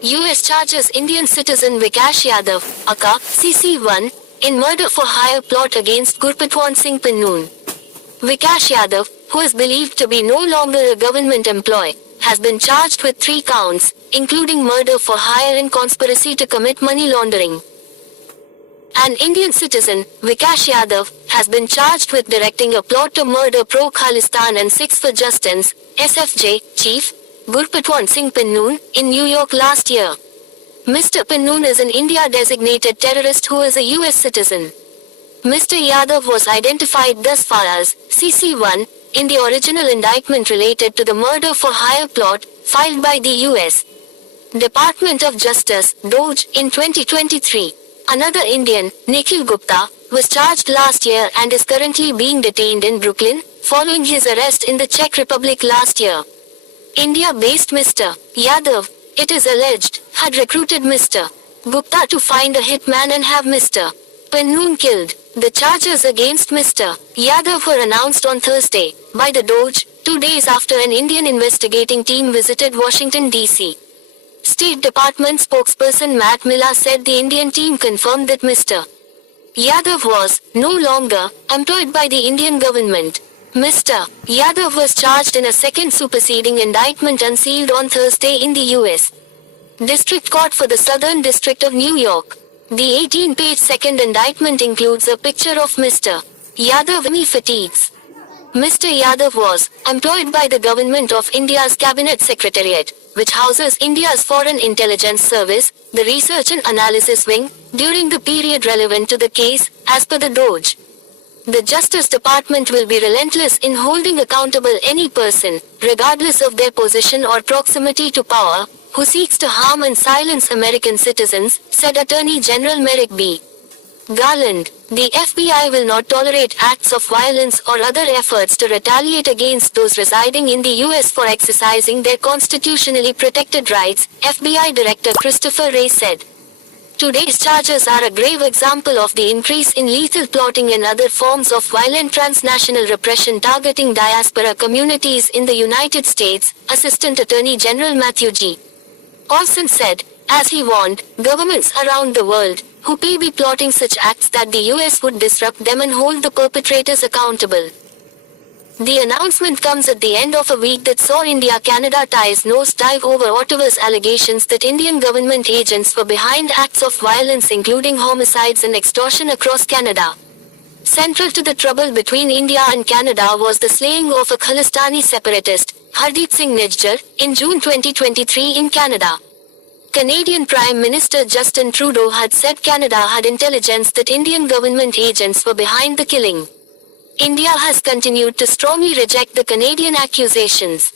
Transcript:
US charges Indian citizen Vikash Yadav, aka CC-1, in murder-for-hire plot against Gurpatwan Singh Pannoon. Vikash Yadav, who is believed to be no longer a government employee, has been charged with 3 counts, including murder for hire and conspiracy to commit money laundering. An Indian citizen, Vikash Yadav, has been charged with directing a plot to murder pro-Khalistan and Sikhs for Justice, SFJ, chief, Gurpatwan Singh Pannoon, in New York last year. Mr. Pannoon is an India-designated terrorist who is a US citizen. Mr. Yadav was identified thus far as CC-1 in the original indictment related to the murder-for-hire plot filed by the US Department of Justice, DOJ, in 2023. Another Indian, Nikhil Gupta, was charged last year and is currently being detained in Brooklyn, following his arrest in the Czech Republic last year. India-based Mr. Yadav, it is alleged, had recruited Mr. Gupta to find a hitman and have Mr. Pannoon killed. The charges against Mr. Yadav were announced on Thursday by the DOJ, 2 days after an Indian investigating team visited Washington, D.C. State Department spokesperson Matt Miller said the Indian team confirmed that Mr. Yadav was no longer employed by the Indian government. Mr. Yadav was charged in a second superseding indictment unsealed on Thursday in the U.S. District Court for the Southern District of New York. The 18-page second indictment includes a picture of Mr. Yadav in fatigues. Mr. Yadav was employed by the Government of India's Cabinet Secretariat, which houses India's Foreign Intelligence Service, the Research and Analysis Wing, during the period relevant to the case, as per the DOJ. The Justice Department will be relentless in holding accountable any person, regardless of their position or proximity to power, who seeks to harm and silence American citizens, said Attorney General Merrick B. Garland. The FBI will not tolerate acts of violence or other efforts to retaliate against those residing in the U.S. for exercising their constitutionally protected rights, FBI Director Christopher Wray said. Today's charges are a grave example of the increase in lethal plotting and other forms of violent transnational repression targeting diaspora communities in the United States, Assistant Attorney General Matthew G. Olson said, as he warned, governments around the world, who may be plotting such acts that the US would disrupt them and hold the perpetrators accountable. The announcement comes at the end of a week that saw India-Canada ties nosedive over Ottawa's allegations that Indian government agents were behind acts of violence including homicides and extortion across Canada. Central to the trouble between India and Canada was the slaying of a Khalistani separatist, Hardeep Singh Nijjar, in June 2023 in Canada. Canadian Prime Minister Justin Trudeau had said Canada had intelligence that Indian government agents were behind the killing. India has continued to strongly reject the Canadian accusations.